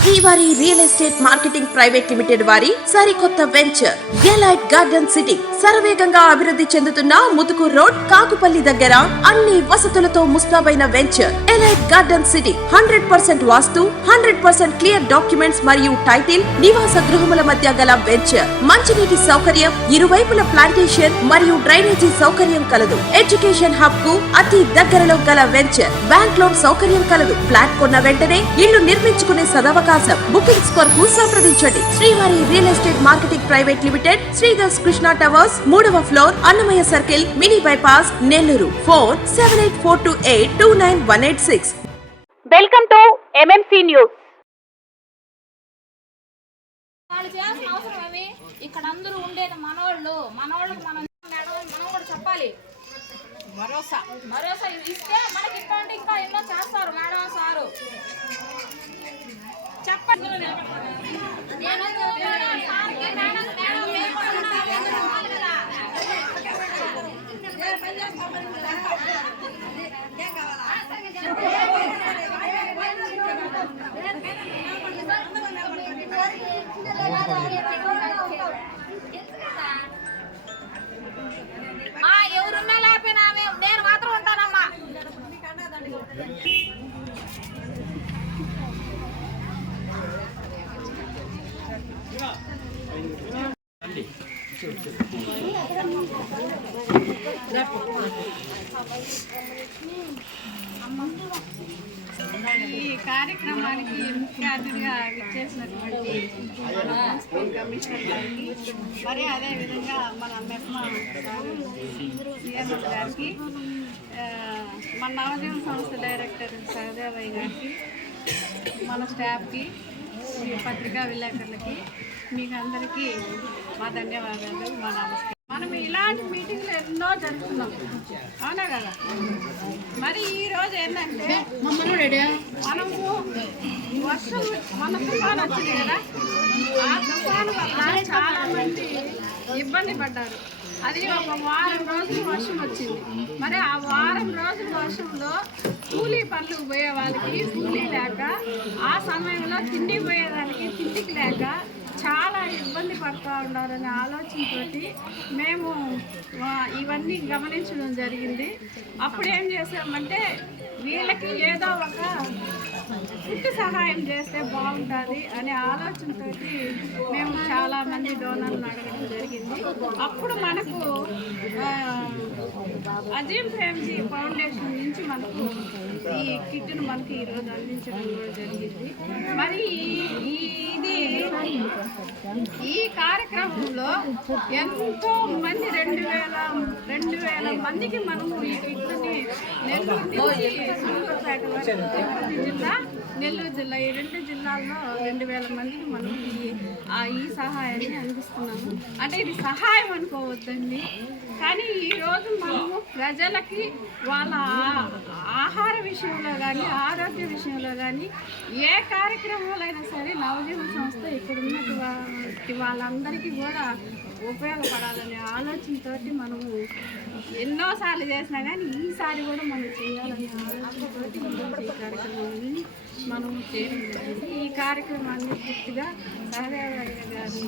శ్రీవారి real estate marketing private limited వారి సరికొత్త వెంచర్ ఎలైట్ గార్డెన్ సిటీ శరవేగంగా అభివృద్ధి చెందుతున్న ముతుకూరు రోడ్ కాకుపల్లి దగ్గర అన్ని వసతులతో ముస్తాబైన వెంచర్ ఎలైట్ గార్డెన్ సిటీ 100% వాస్తు 100% క్లియర్ డాక్యుమెంట్స్ మరియు టైటిల్ నివాస గృహముల మధ్య గల వెంచర్ మంచినీటి సౌకర్యం ఇరువైపుల ప్లాంటేషన్ మరియు డ్రైనేజీ సౌకర్యం కలదు ఎడ్యుకేషన్ హబ్ కు అతి దగ్గరలో గల వెంచర్ బ్యాంక్ లోన్ సౌకర్యం కలదు ఫ్లాట్ కొన్న వెంటనే ఇల్లు నిర్మించుకునే సదవకాశం బుకింగ్స్ కొరకు సంప్రదించండి Srivari real estate marketing private limited Sridhar's Krishna towers 3వ floor Annamayya circle mini bypass Nellore 4784282986. Welcome to MMC news. వాళ్ళు చేయాల్సిన అవసరం ఏమి? ఇక్కడ అందరూ ఉండేది మనోళ్ళకి మనం కూడా చెప్పాలి. భరోసా ఇస్తే మనకి ఇట్లాంటి ఇంకా ఎన్నో చేస్తారు మేడం సారు. చెప్పండి ఎవరున్నా లేకపోయినా నేను మాత్రం ఉంటానమ్మా. ఈ కార్యక్రమానికి ముఖ్య అతిథిగా విచ్చేసినటువంటి మన మున్సిపల్ కమిషనర్ గారికి మరి అదేవిధంగా మన మెప్మా సిఎంఎస్ గారికి మన నవజీవన సంస్థ డైరెక్టర్ సహదేవయ్య గారికి మన స్టాఫ్కి పత్రికా విలేకరులకి మీకు అందరికీ మా ధన్యవాదాలు మా నమస్కారం. మనం ఇలాంటి మీటింగ్లు ఎన్నో జరుపుతున్నాం అవునా కదా. మరి ఈరోజు ఏంటంటే మనము వర్షం మన తుఫాను వచ్చింది కదా, ఆ తుఫాను వల్ల చాలా మంది ఇబ్బంది పడ్డారు. అది ఒక వారం రోజులు వర్షం వచ్చింది. మరి ఆ వారం రోజుల వర్షంలో కూలీ పనులకు పోయే వాళ్ళకి కూలీ లేక, ఆ సమయంలో తిండి పోయేదానికి తిండికి లేక చాలా ఇబ్బంది పడుతూ ఉండాలనే ఆలోచనతోటి మేము ఇవన్నీ గమనించడం జరిగింది. అప్పుడు ఏం చేసామంటే వీళ్ళకి ఏదో ఒక ఫుడ్ సహాయం చేస్తే బాగుంటుంది అనే ఆలోచనతోటి మేము చాలామంది డోనర్లను అడగడం జరిగింది. అప్పుడు మనకు అజీం ప్రేమ్జీ ఫౌండేషన్ నుంచి మనకు ఈ కిట్ను మనకి ఈరోజు అందించడం కూడా జరిగింది. మరి ఈ కార్యక్రమంలో ఎంతో మంది 2000 మందికి మనము ఈ కిట్ని నెల్లూరు జిల్లా ఈ 2 జిల్లాల్లో 2000 మందికి మనం ఈ సహాయాన్ని అందిస్తున్నాము. అంటే ఇది సహాయం అనుకోవద్దండి, కానీ ఈరోజు మనము ప్రజలకి వాళ్ళ ఆహార విషయంలో కానీ ఆరోగ్య విషయంలో కానీ ఏ కార్యక్రమాలైనా సరే నవజీవన సంస్థ ఇక్కడ ఉన్నటువంటి వాళ్ళందరికీ కూడా ఉపయోగపడాలనే ఆలోచనతో మనము ఎన్నోసార్లు చేసినా కానీ ఈసారి కూడా మనం చేయాలనే ఆలోచనతో ఈ కార్యక్రమాన్ని మనం చేయడం జరిగింది. ఈ కార్యక్రమాన్ని పూర్తిగా సహదేవయ్య గారు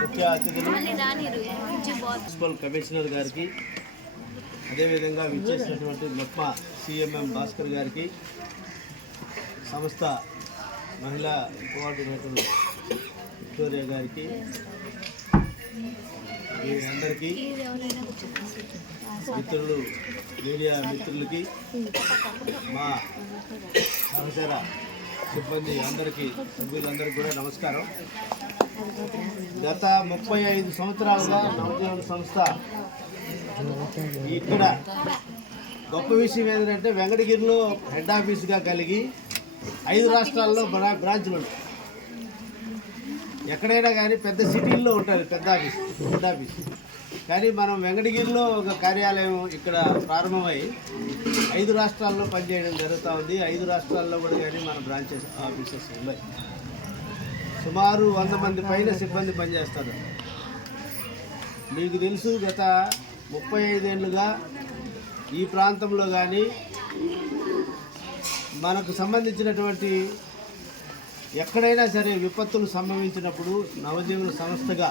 ముఖ్య అతిథులు మున్సిపల్ కమిషనర్ గారికి, అదేవిధంగా విచ్చేసినటువంటి మెప్మా సిఎంఎం భాస్కర్ గారికి, సంస్థ మహిళా కోఆర్డినేటర్ విక్టోరియా గారికి, అందరికీ మిత్రులు మీడియా మిత్రులకి, మా సహచర సిబ్బంది అందరికీ సభ్యులందరికీ కూడా నమస్కారం. గత 35 సంవత్సరాలుగా నవజీవన సంస్థ ఇక్కడ గొప్ప విషయం ఏంటంటే వెంకటగిరిలో హెడ్ ఆఫీస్గా కలిగి 5 రాష్ట్రాల్లో మన బ్రాంచ్లు ఉంటాయి. ఎక్కడైనా కానీ పెద్ద సిటీల్లో ఉంటుంది పెద్ద ఆఫీస్ హెడ్ ఆఫీస్, కానీ మనం వెంకటగిరిలో ఒక కార్యాలయం ఇక్కడ ప్రారంభమై 5 రాష్ట్రాల్లో పనిచేయడం జరుగుతూ ఉంది. 5 రాష్ట్రాల్లో కూడా కానీ మన బ్రాంచెస్ ఆఫీసెస్ ఉన్నాయి. సుమారు 100 మంది పైన సిబ్బంది పనిచేస్తారు. మీకు తెలుసు, గత 35 ఏళ్ళుగా ఈ ప్రాంతంలో కానీ మనకు సంబంధించినటువంటి ఎక్కడైనా సరే విపత్తులు సంభవించినప్పుడు నవజీవన సంస్థగా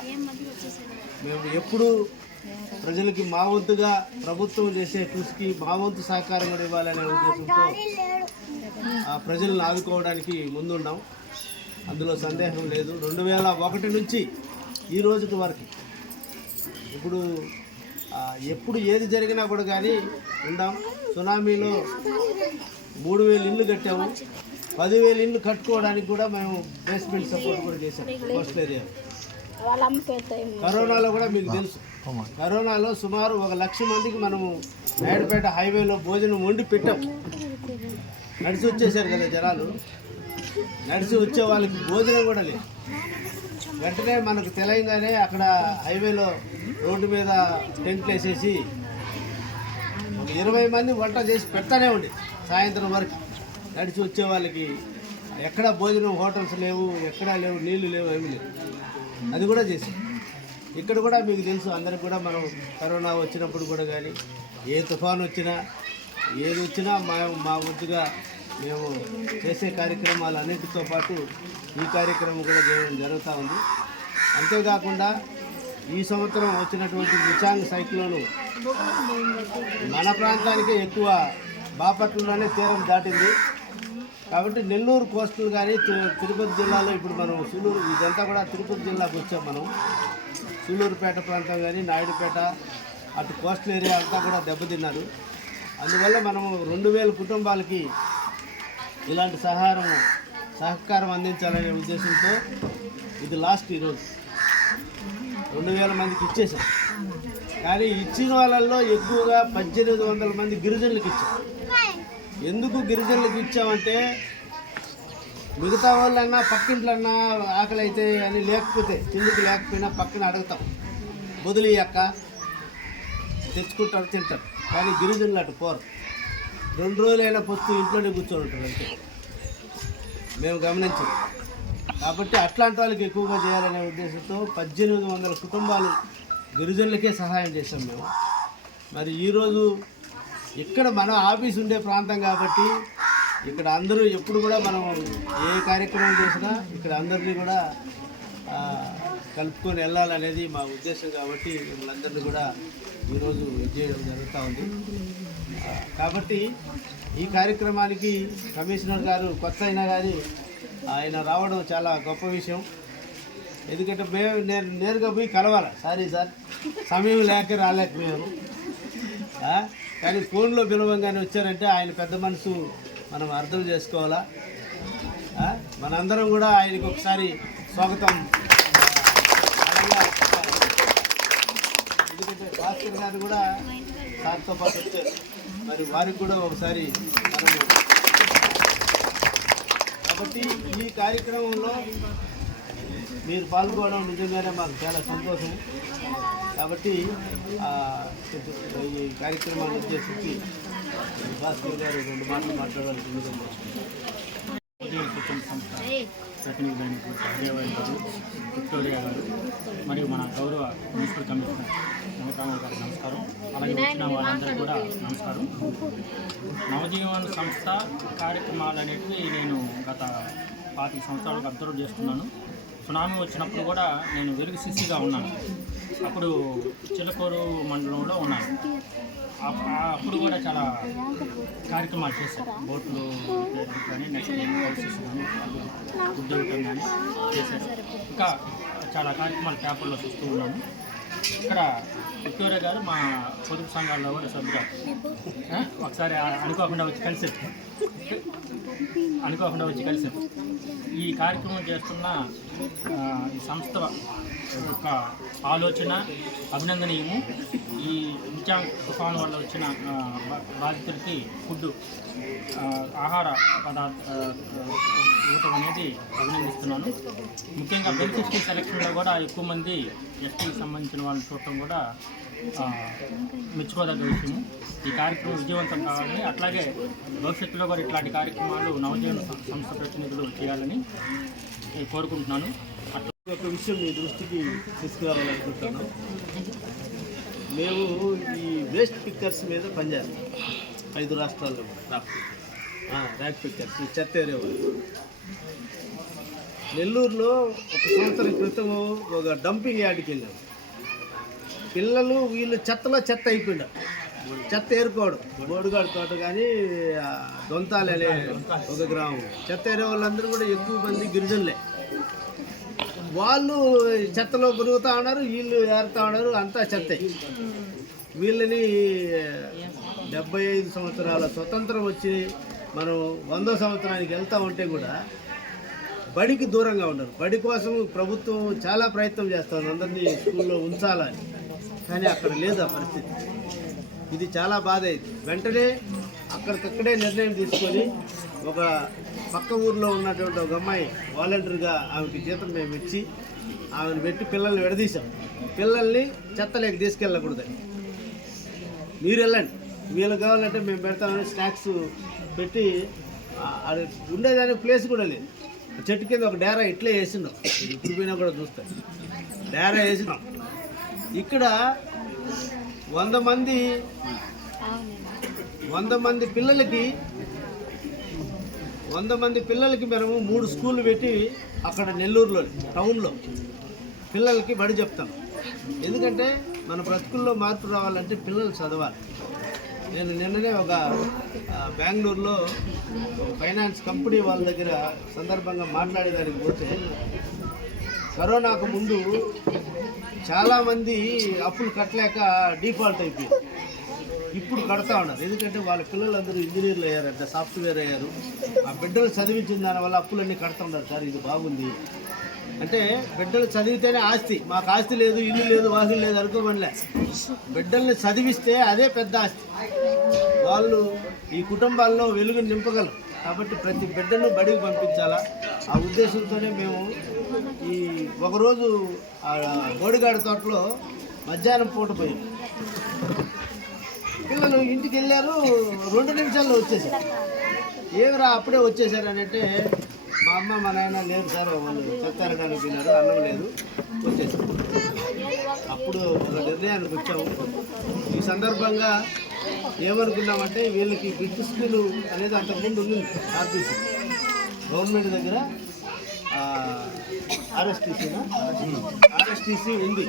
మేము ఎప్పుడూ ప్రజలకి మా వంతుగా ప్రభుత్వం చేసే కృషికి మా వంతు సహకారం కూడా ఇవ్వాలనే ఉద్దేశంతో ప్రజలను ఆదుకోవడానికి ముందున్నాం. అందులో సందేహం లేదు. 2001 నుంచి ఈ రోజుకి వరకు ఇప్పుడు ఎప్పుడు ఏది జరిగినా కూడా కానీ ఉన్నాం. సునామీలో 3,000 ఇళ్ళు కట్టాము. 10,000 ఇళ్ళు కట్టుకోవడానికి కూడా మేము బేస్మెంట్ సపోర్ట్ కూడా చేసాం కోస్టల్ ఏరియా. కరోనాలో కూడా మీకు తెలుసు, కరోనాలో సుమారు 1,00,000 మందికి మనము నాయుడుపేట హైవేలో భోజనం వండి పెట్టాం. నడిచి వచ్చేసారు కదా జనాలు, నడిచి వచ్చే వాళ్ళకి భోజనం కూడా లేదు. వెంటనే మనకు తెలియగానే అక్కడ హైవేలో రోడ్డు మీద టెంట్లు వేసేసి 20 మంది వంట చేసి పెడతానే ఉండి సాయంత్రం వరకు నడిచి వచ్చే వాళ్ళకి. ఎక్కడ భోజనం హోటల్స్ లేవు, ఎక్కడా లేవు, నీళ్లు లేవు, ఏమి లేవు. అది కూడా చేసి ఇక్కడ కూడా మీకు తెలుసు అందరికి కూడా మనం కరోనా వచ్చినప్పుడు కూడా కానీ ఏ తుఫాను వచ్చినా ఏది వచ్చినా మా వంతుగా మేము చేసే కార్యక్రమాలు అన్నింటితో పాటు ఈ కార్యక్రమం కూడా చేయడం జరుగుతూ ఉంది. అంతేకాకుండా ఈ సంవత్సరం వచ్చినటువంటి మిచాంగ్ సైక్లోను మన ప్రాంతానికే ఎక్కువ బాపట్లలోనే తీరం దాటింది. కాబట్టి నెల్లూరు కోస్టల్ కానీ తిరుపతి జిల్లాలో ఇప్పుడు మనం సూలూరు, ఇదంతా కూడా తిరుపతి జిల్లాకు వచ్చాం మనం. సూలూరుపేట ప్రాంతం కానీ నాయుడుపేట అటు కోస్టల్ ఏరియా అంతా కూడా దెబ్బతిన్నారు. అందువల్ల మనము 2,000 కుటుంబాలకి ఇలాంటి సహకారం అందించాలనే ఉద్దేశంతో ఇది లాస్ట్ ఈరోజు 2,000 మందికి ఇచ్చేసాం. కానీ ఇచ్చిన వాళ్ళల్లో ఎక్కువగా 1,800 మంది గిరిజనులకు ఇచ్చాం. ఎందుకు గిరిజనులకు ఇచ్చామంటే మిగతా వాళ్ళన్నా పక్కింట్లన్నా ఆకలి అయితే అని లేకపోతే తిండికి లేకపోయినా పక్కన అడుగుతాం, బదులు అక్క తెచ్చుకుంటారు తింటారు. కానీ గిరిజనులు అటు పోరు. 2 రోజులైనా పొత్తు ఇంట్లోనే కూర్చొని ఉంటారు అంతే మేము గమనించాం. కాబట్టి అట్లాంటి వాళ్ళకి ఎక్కువగా చేయాలనే ఉద్దేశంతో 1,800 కుటుంబాలు గిరిజనులకే సహాయం చేశాం మేము. మరి ఈరోజు ఇక్కడ మన ఆఫీస్ ఉండే ప్రాంతం కాబట్టి ఇక్కడ అందరూ ఎప్పుడు కూడా మనం ఏ కార్యక్రమం చేసినా ఇక్కడ అందరినీ కూడా కలుపుకొని వెళ్ళాలనేది మా ఉద్దేశం. కాబట్టి మిమ్మల్ని కూడా ఈరోజు చేయడం జరుగుతూ ఉంది. కాబట్టి ఈ కార్యక్రమానికి కమిషనర్ గారు కొత్త అయినా కానీ ఆయన రావడం చాలా గొప్ప విషయం. ఎందుకంటే నేను నేరుగా పోయి కలవాలి, సారీ సార్ సమయం లేక రాలేకపోయాను. కానీ ఫోన్లో పిలవంగానే వచ్చారంటే ఆయన పెద్ద మనసు మనం అర్థం చేసుకోవాలా. మనందరం కూడా ఆయనకు ఒకసారి స్వాగతం. ఎందుకంటే భాస్కర్ గారు కూడా సార్తో పాటు వచ్చారు, మరి వారికి కూడా ఒకసారి మనము. కాబట్టి ఈ కార్యక్రమంలో మీరు పాల్గొనడం నిజంగానే మాకు చాలా సంతోషం. కాబట్టి ఈ కార్యక్రమాన్ని ఉద్దేశించి భాస్కర్ గారు 2 మాటలు మాట్లాడాల్సింది. ప్రతినిధులైనటువంటి అజయ్ గారు, విక్టోరియా గారు మరియు మన గౌరవ మున్సిపల్ కమిషనర్ వెంకటరామయ్య గారికి నమస్కారం. అలాగే వచ్చిన వాళ్ళందరికీ కూడా నమస్కారం. నవజీవన్ సంస్థ కార్యక్రమాలు అనేటివి నేను గత 25 సంవత్సరాలకు అబ్జర్వ్ చేస్తున్నాను. సునామీ వచ్చినప్పుడు కూడా నేను వెలుగు సిసిగా ఉన్నాను. అప్పుడు చిలకూరు మండలంలో ఉన్నాను. అప్పుడు కూడా చాలా కార్యక్రమాలు చేశాను. బోట్లు కానీ నెక్స్ట్ హౌసెస్ కానీ ఉద్యోగం కానీ చేశారు. ఇంకా చాలా కార్యక్రమాలు పేపర్లో చూస్తూ ఉన్నాను. ఇక్కడ విక్టోరియా గారు మా పొదుపు సంఘాల్లో కూడా సభ్యురాలు. ఒకసారి అనుకోకుండా వచ్చి కలిసారు. ఈ కార్యక్రమం చేస్తున్న ఈ సంస్థ యొక్క ఆలోచన అభినందనీయము. ఈ మిచాంగ్ తుఫాను వల్ల వచ్చిన బాధితులకి ఫుడ్, ఆహార ఇవ్వటం అనేది అభినందిస్తున్నాను. ముఖ్యంగా బెనిఫిషరీ సెలక్షన్లో కూడా ఎక్కువ మంది ఎస్టీకి సంబంధించిన వాళ్ళని చూడటం కూడా మెచ్చుకోదగ్గ విషయము. ఈ కార్యక్రమం విజయవంతం కావాలని, అట్లాగే భవిష్యత్తులో కూడా ఇట్లాంటి కార్యక్రమాలు నవజీవన సంస్థ ప్రతినిధులు చేయాలని కోరుకుంటున్నాను. ఒక విషయం మీ దృష్టికి తీసుకురావాలనుకుంటున్నాను. మేము ఈ వేస్ట్ పిక్కర్స్ మీద పనిచేస్తాం 5 రాష్ట్రాల్లో కూడా. ర్యాక్ పిక్కర్స్ చెత్త ఏరేవాళ్ళు. నెల్లూరులో ఒక సంవత్సరం క్రితం ఒక డంపింగ్ యార్డ్కి వెళ్ళాం. పిల్లలు వీళ్ళు చెత్తలో చెత్త అయిపోయినారు. చెత్త ఏరుకోవడం బోడుగాడు తోట కానీ దొంతాలి అనే ఒక గ్రామం. చెత్త ఏరే వాళ్ళందరూ కూడా ఎక్కువ మంది గిరిజనులే. వాళ్ళు చెత్తలో మురుగుతూ ఉన్నారు, వీళ్ళు ఏరుతూ ఉన్నారు, అంతా చెత్త. వీళ్ళని 75 సంవత్సరాల స్వతంత్రం వచ్చి మనం 100వ సంవత్సరానికి వెళ్తూ ఉంటే కూడా బడికి దూరంగా ఉన్నారు. బడి కోసం ప్రభుత్వం చాలా ప్రయత్నం చేస్తుంది అందరినీ స్కూల్లో ఉంచాలని, కానీ అక్కడ లేదు ఆ పరిస్థితి. ఇది చాలా బాధ అయింది. వెంటనే అక్కడికక్కడే నిర్ణయం తీసుకొని ఒక పక్క ఊర్లో ఉన్నటువంటి ఒక అమ్మాయి వాలంటీర్గా ఆమెకి జీతం మేము ఇచ్చి ఆమెను పెట్టి పిల్లల్ని విడదీశాం. పిల్లల్ని చెత్తలేక తీసుకెళ్ళకూడదని, మీరు వెళ్ళండి, వీళ్ళు కావాలంటే మేము పెడతామని స్నాక్స్ పెట్టి అది ఉండేదానికి ప్లేస్ కూడా లేదు. చెట్టు కింద ఒక డేరా ఇట్లే వేసినాం. ఇప్పుడు పోయినా కూడా చూస్తాం, డేరా వేసినాం. ఇక్కడ 100 మంది పిల్లలకి మేము 3 స్కూళ్ళు పెట్టి అక్కడ నెల్లూరులో టౌన్లో పిల్లలకి బడి చెప్తాం. ఎందుకంటే మన బ్రతుకుల్లో మార్పు రావాలంటే పిల్లలు చదవాలి. నేను నిన్ననే ఒక బెంగళూరులో ఫైనాన్స్ కంపెనీ వాళ్ళ దగ్గర సందర్భంగా మాట్లాడేదానికి పోతే, కరోనాకు ముందు చాలామంది అప్పులు కట్టలేక డిఫాల్ట్ అయిపోయింది. ఇప్పుడు కడతా ఉన్నారు. ఎందుకంటే వాళ్ళ పిల్లలందరూ ఇంజనీర్లు అయ్యారంట, సాఫ్ట్వేర్ అయ్యారు. ఆ బిడ్డలు చదివించిన దానివల్ల అప్పులన్నీ కడతా ఉన్నారు. సార్ ఇది బాగుంది అంటే, బిడ్డలు చదివితేనే ఆస్తి. మాకు ఆస్తి లేదు, ఇల్లు లేదు, వాకిలు లేదు అనుకోమనిలే. బిడ్డల్ని చదివిస్తే అదే పెద్ద ఆస్తి. వాళ్ళు ఈ కుటుంబాల్లో వెలుగుని నింపగలరు. కాబట్టి ప్రతి బిడ్డను బడికి పంపించాలా ఆ ఉద్దేశంతోనే మేము ఈ ఒకరోజు బోడిగాడి తోటలో మధ్యాహ్నం పూట పోయాం. పిల్లలు ఇంటికి వెళ్ళారు, 2 నిమిషాల్లో వచ్చేసారు. ఏమిరా అప్పుడే వచ్చేసారు అని అంటే, మా అమ్మ మా నాయన లేదు సార్, వాళ్ళు చెప్తారడానికి తిన్నారు, అన్నం లేదు, వచ్చేసారు. అప్పుడు ఒక నిర్ణయానికి వచ్చాము. ఈ సందర్భంగా ఏమనుకున్నామంటే, వీళ్ళకి బిగ్ స్కూలు అనేది అంతకుముందు ఉంది ఆర్టీసీ గవర్నమెంట్ దగ్గర, ఆర్ఎస్టీసీ ఉంది,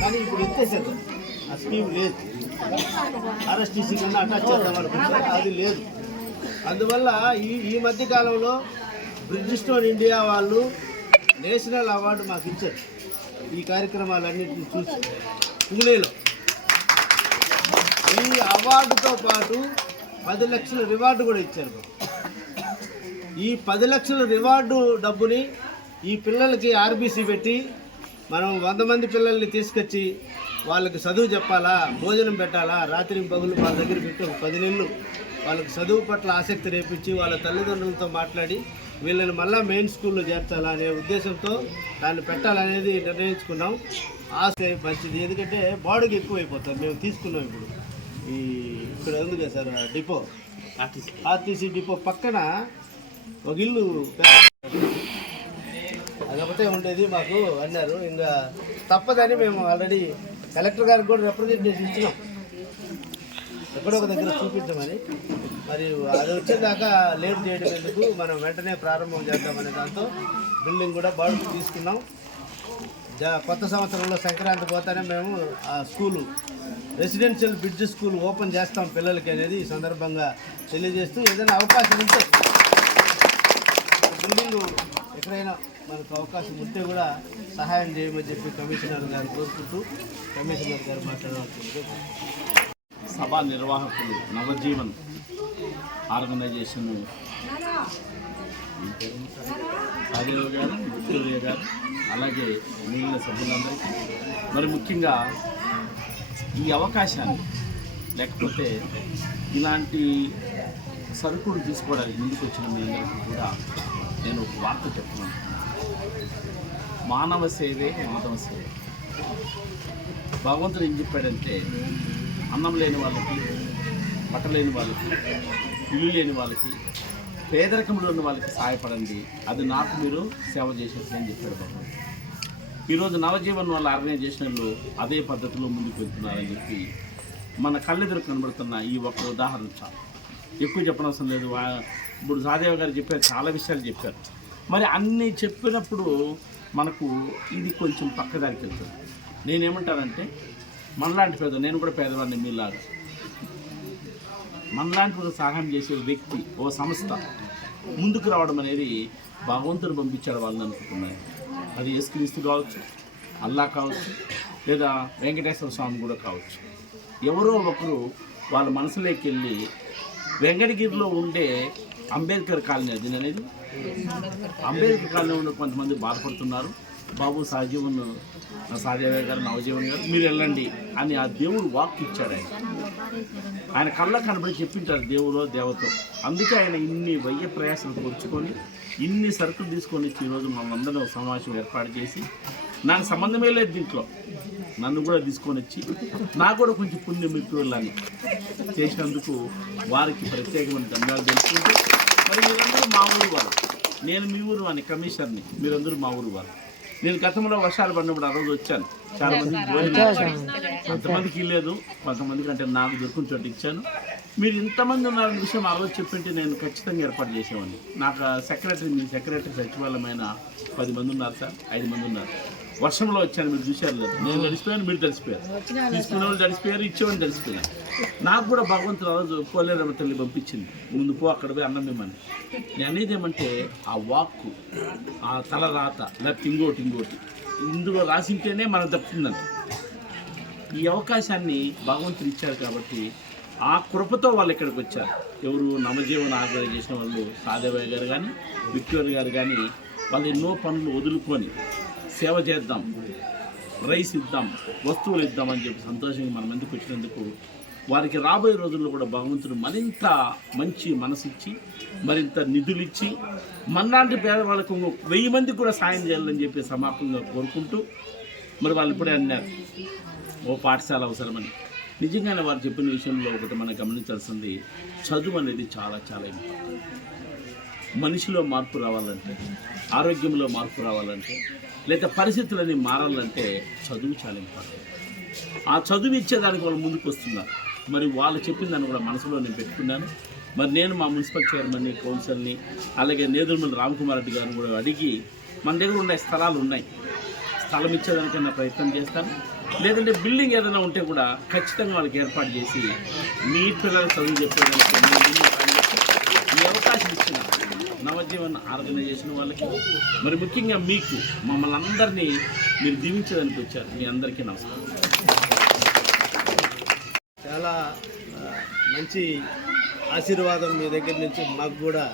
కానీ ఇప్పుడు ఎత్తేసారు. ఆ స్కీమ్ లేదు. ఆర్ఎస్టీసీ కన్నా అటాచ్ చేద్దాం అనుకుంటే అది లేదు. అందువల్ల ఈ మధ్య కాలంలో బ్రిడ్జిస్టోన్ ఇండియా వాళ్ళు నేషనల్ అవార్డు మాకు ఇచ్చారు. ఈ కార్యక్రమాలన్నింటినీ చూసి పూణేలో ఈ అవార్డుతో పాటు 10 లక్షల రివార్డు కూడా ఇచ్చారు. ఈ 10 లక్షల రివార్డు డబ్బుని ఈ పిల్లలకి ఆర్బీసీ పెట్టి మనం 100 మంది పిల్లల్ని తీసుకొచ్చి వాళ్ళకి చదువు చెప్పాలా, భోజనం పెట్టాలా, రాత్రి పగులు వాళ్ళ దగ్గర పెట్టి ఒక 10 నెలలు వాళ్ళకి చదువు పట్ల ఆసక్తి రేపించి వాళ్ళ తల్లిదండ్రులతో మాట్లాడి వీళ్ళని మళ్ళీ మెయిన్ స్కూల్లో చేర్చాలా అనే ఉద్దేశంతో దాన్ని పెట్టాలనేది నిర్ణయించుకున్నాం. ఆశ మంచిది, ఎందుకంటే బాడుగ ఎక్కువైపోతుంది. మేము తీసుకున్నాం ఇప్పుడు ఇక్కడ ఉంది కదా సార్ డిపో, ఆర్టీసీ డిపో పక్కన ఒక ఇల్లు అదొకటే ఉండేది మాకు అన్నారు. ఇంకా తప్పదని మేము ఆల్రెడీ కలెక్టర్ గారికి కూడా రిప్రజెంటేషన్ ఇచ్చినాం, ఎక్కడో ఒక దగ్గర చూపించమని. మరి అది వచ్చేదాకా లేట్ చేయడం ఎందుకు, మనం వెంటనే ప్రారంభం చేద్దామనే దాంతో బిల్డింగ్ కూడా బాడుగు తీసుకున్నాం. కొత్త సంవత్సరంలో సంక్రాంతి పోతానే మేము ఆ school residential bridge school open చేస్తాం పిల్లలకి అనేది ఈ సందర్భంగా తెలియజేస్తూ, ఏదైనా అవకాశం ఉంటే బిల్డింగ్ ఎక్కడైనా మనకు అవకాశం ఉంటే కూడా సహాయం చేయమని చెప్పి కమిషనర్ గారు కోరుకుంటూ కమిషనర్ గారు మాట్లాడాల్సింది. సభా నిర్వాహకులు నవజీవన్ ఆర్గనైజేషన్ రాజీవ్ గారు, విక్టోరియా గారు, అలాగే మిగిలిన సభ్యులందరికీ, మరి ముఖ్యంగా ఈ అవకాశాన్ని, లేకపోతే ఇలాంటి సరుకులు తీసుకోవడానికి ముందుకు వచ్చిన మీ అందరికీ కూడా నేను ఒక వార్త చెప్తున్నాను. మానవ సేవే మాధవ సేవ. భగవంతుడు ఏం చెప్పాడంటే, అన్నం లేని వాళ్ళకి, బట్ట లేని వాళ్ళకి, ఇల్లు లేని వాళ్ళకి, పేదరికంలో ఉన్న వాళ్ళకి సహాయపడండి, అది నాకు మీరు సేవ చేసేసి అని చెప్పాడు భగవంతుడు. ఈరోజు నవజీవన్ వాళ్ళ ఆర్గనైజేషన్లు అదే పద్ధతిలో ముందుకు వెళ్తున్నారని చెప్పి మన కళ్ళెదురు కనబడుతున్న ఈ ఒక్క ఉదాహరణ చాలు. ఎక్కువ చెప్పనవసరం లేదు. ఇప్పుడు సాదేవ గారు చెప్పారు, చాలా విషయాలు చెప్పారు. మరి అన్నీ చెప్పినప్పుడు మనకు ఇది కొంచెం పక్కదారికి వెళ్తుంది. నేనేమంటానంటే మనలాంటి నేను కూడా పేదవాడిని మీలాగా, మనలాంటి ఒక సహాయం చేసే వ్యక్తి, ఓ సంస్థ ముందుకు రావడం అనేది భగవంతుడు పంపించాడు వాళ్ళని అనుకుంటున్నాను. అది యేసుక్రీస్తు కావచ్చు, అల్లా కావచ్చు, లేదా వెంకటేశ్వర స్వామి కూడా కావచ్చు. ఎవరో ఒకరు వాళ్ళ మనసులోకి వెళ్ళి వెంకటగిరిలో ఉండే అంబేద్కర్ కాలనీ, అది అనేది అంబేద్కర్ కాలనీ ఉండే కొంతమంది బాధపడుతున్నారు, బాబు సహజీవన్ సాదేవ గారు, నవజీవన్ గారు మీరు వెళ్ళండి అని ఆ దేవుడు వాక్ ఇచ్చాడు. ఆయన కళ్ళ కనబడి చెప్పింటారు దేవులో దేవతో. అందుకే ఆయన ఇన్ని వయ్య ప్రయాసాలు కూర్చుకొని ఇన్ని సరుకులు తీసుకొని ఈరోజు మనందరం సమావేశం ఏర్పాటు చేసి, నాకు సంబంధమే లేదు దీంట్లో, నన్ను కూడా తీసుకొని వచ్చి నాకు కూడా కొంచెం పుణ్యం మీకు వెళ్ళాలి చేసినందుకు వారికి ప్రత్యేకమైన ధన్యవాదాలు తెలుసుకుంటూ, మరి మీరందరూ మా ఊరు వారు, నేను మీ ఊరు అని కమిషనర్ని, మీరందరూ మా ఊరు వారు. నేను గతంలో వర్షాలు పడినప్పుడు ఆ రోజు వచ్చాను, చాలా మందికి భోజనం, కొంతమందికి ఇవ్వలేదు, కొంతమందికి అంటే నాకు దొరికిన చోట ఇచ్చాను. మీరు ఇంతమంది ఉన్నారన్న విషయం ఆ రోజు చెప్పింటే నేను ఖచ్చితంగా ఏర్పాటు చేసేవాడిని. నాకు మీ సెక్రటరీ సచివాలయమైన 10 మంది ఉన్నారు సార్, 5 మంది ఉన్నారు. వర్షంలో వచ్చాను, మీరు చూశారు లేదు, నేను తడిసిపోయాను, మీరు తడిసిపోయారు, తీసుకునే వాళ్ళు తడిసిపోయారు, ఇచ్చేవాళ్ళు తడిసిపోయాను. నాకు కూడా భగవంతుడు ఆ రోజు పోలేరమ్మ తల్లి పంపించింది, ముందు పో అక్కడ పోయి అన్నం ఇమ్మని. నేను అనేది ఏమంటే ఆ వాక్కు, ఆ తల రాత, లేకపోతే ఇంకోటి ఇందులో రాసింటేనే మనకు తప్పుతుందంట. ఈ అవకాశాన్ని భగవంతుడు ఇచ్చారు కాబట్టి ఆ కృపతో వాళ్ళు ఇక్కడికి వచ్చారు. ఎవరు నవజీవన ఆర్గనైజేషన్ వాళ్ళు, సాదేవయ్య గారు కానీ, విక్టోరియా గారు కానీ, వాళ్ళు ఎన్నో పనులు వదులుకొని సేవ చేద్దాం, రైస్ ఇద్దాం, వస్తువులు ఇద్దామని చెప్పి సంతోషంగా మనం ఎందుకు వచ్చినందుకు వారికి రాబోయే రోజుల్లో కూడా భగవంతుడు మరింత మంచి మనసిచ్చి, మరింత నిధులిచ్చి, మనలాంటి పేదవాళ్ళకు 1000 మందికి కూడా సాయం చేయాలని చెప్పి సమాపంగా కోరుకుంటూ, మరి వాళ్ళు ఇప్పుడే అన్నారు ఓ పాఠశాల అవసరమని. నిజంగానే వారు చెప్పిన విషయంలో ఒకటి మనం గమనించాల్సింది, చదువు అనేది చాలా చాలా ఇంపార్టెంట్. మనిషిలో మార్పు రావాలంటే, ఆరోగ్యంలో మార్పు రావాలంటే, లేదా పరిస్థితులన్నీ మారాలంటే చదువు చాలా ఇంపార్టెంట్. ఆ చదువు ఇచ్చేదానికి వాళ్ళు ముందుకు వస్తున్నారు. మరి వాళ్ళు చెప్పిన దాన్ని కూడా మనసులో నేను పెట్టుకున్నాను. మరి నేను మా మున్సిపల్ చైర్మన్ని, కౌన్సిల్ని, అలాగే నేదురుమల్లి రామకుమార్ రెడ్డి గారిని కూడా అడిగి, మన దగ్గర ఉన్న స్థలాలు ఉన్నాయి, స్థలం ఇచ్చేదానికన్నా ప్రయత్నం చేస్తాను. లేదంటే బిల్డింగ్ ఏదైనా ఉంటే కూడా ఖచ్చితంగా వాళ్ళకి ఏర్పాటు చేసి మీ పిల్లలు చదువు చెప్పేదానికి ఈ అవకాశం ఇచ్చిన నవజీవన్ ఆర్గనైజేషన్ వాళ్ళకి, మరి ముఖ్యంగా మీకు, మమ్మల్ని అందరినీ మీరు దీవించడానికి వచ్చారు. మీ అందరికీ నమస్కారం. చాలా మంచి ఆశీర్వాదం మీ దగ్గర నుంచి మాకు కూడా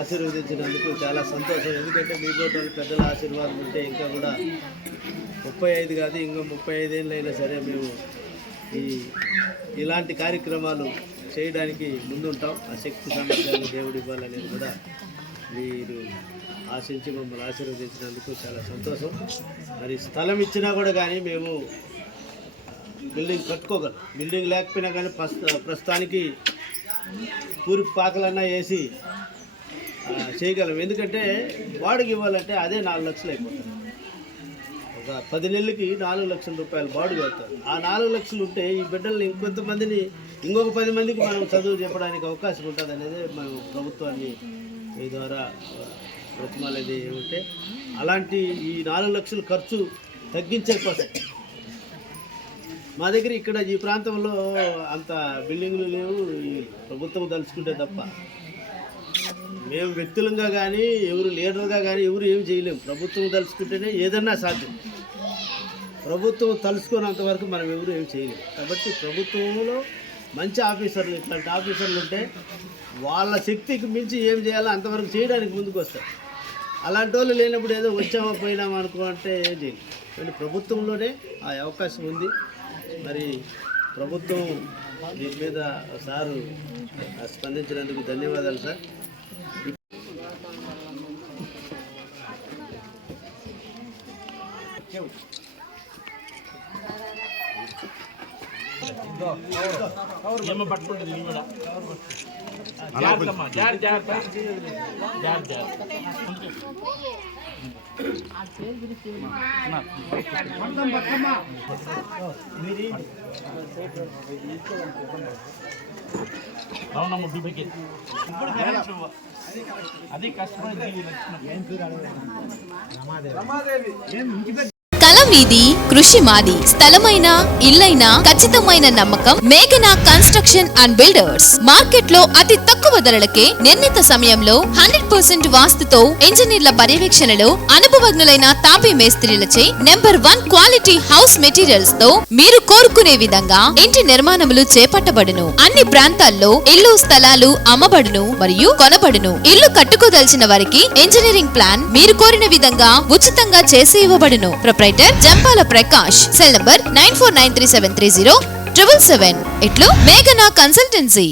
ఆశీర్వదించినందుకు చాలా సంతోషం. ఎందుకంటే మీ బోటలు పెద్దల ఆశీర్వాదం ఉంటే ఇంకా కూడా 35 కాదు, ఇంకా 35 ఏళ్ళు అయినా సరే మేము ఇలాంటి కార్యక్రమాలు చేయడానికి ముందుంటాం. ఆ శక్తి సామర్థ్యాన్ని దేవుడు ఇవ్వాలనేది కూడా మీరు ఆశించి మమ్మల్ని ఆశీర్వదించినందుకు చాలా సంతోషం. మరి స్థలం ఇచ్చినా కూడా కానీ మేము బిల్డింగ్ కట్టుకోగలం. బిల్డింగ్ లేకపోయినా కానీ ప్రస్తుతానికి పూరి పాకలన్నా వేసి చేయగలం. ఎందుకంటే వాడికి ఇవ్వాలంటే అదే 4 లక్షలు అయిపోతుంది. ఒక 10 నెలలకి 4 లక్షల రూపాయలు బాడుగ అవుతారు. ఆ 4 లక్షలు ఉంటే ఈ బిడ్డల్ని ఇంకొంతమందిని, ఇంకొక 10 మందికి మనం చదువు చెప్పడానికి అవకాశం ఉంటుంది అనేది మనం ప్రభుత్వాన్ని ఈ ద్వారా బ్రతిమాలేది ఏమంటే, అలాంటి ఈ 4 లక్షల ఖర్చు తగ్గించే కోసం మా దగ్గర ఇక్కడ ఈ ప్రాంతంలో అంత బిల్డింగ్లు లేవు. ఈ ప్రభుత్వం తలుచుకుంటే తప్ప మేము వ్యక్తులంగా కానీ, ఎవరు లీడర్గా కానీ ఎవరు ఏమి చేయలేము. ప్రభుత్వం తలుచుకుంటేనే ఏదన్నా సాధ్యం. ప్రభుత్వం తలుచుకున్నంత వరకు మనం ఎవరు ఏమి చేయలేము. కాబట్టి ప్రభుత్వంలో మంచి ఆఫీసర్లు, ఇట్లాంటి ఆఫీసర్లు ఉంటే వాళ్ళ శక్తికి మించి ఏం చేయాలో అంతవరకు చేయడానికి ముందుకు వస్తారు. అలాంటి వాళ్ళు లేనప్పుడు ఏదో వచ్చామా పోయినామా అనుకో అంటే ఏం చేయలేదు. కానీ ప్రభుత్వంలోనే ఆ అవకాశం ఉంది. మరి ప్రభుత్వం దీని మీద సారు స్పందించినందుకు ధన్యవాదాలు సార్. ఏమో పట్టుకుంటుంది కూడా జాగ్రత్త. రౌండ్ డూప్లికేట్ అది కష్టమైన జీవి లక్షణం. కళ మీది, కృషి మాది. స్థలమైన, ఇల్లైనా ఖచ్చితమైన నమ్మకం మేఘనా కన్స్ట్రక్షన్ అండ్ బిల్డర్స్. మార్కెట్ లో అతి తక్కువ ధరలకే నిర్ణీత సమయంలో 100% వాస్తుతో ఇంజనీర్ల పర్యవేక్షణలో అనుభవజ్ఞులైన తాపీ మేస్త్రీలచే నెంబర్ 1 క్వాలిటీ హౌస్ మెటీరియల్స్ తో మీరు కోరుకునే విధంగా ఇంటి నిర్మాణములు చేపట్టబడును. అన్ని ప్రాంతాల్లో ఇల్లు స్థలాలు అమ్మబడును మరియు కొనబడును. ఇల్లు కట్టుకోదలిచిన వారికి ఇంజనీరింగ్ ప్లాన్ మీరు కోరిన విధంగా ఉచితంగా చేసి ఇవ్వబడును. Proprietor Jampala Prakash. Cell number 9493730777. ఇట్లు మేఘనా కన్సల్టెన్సీ.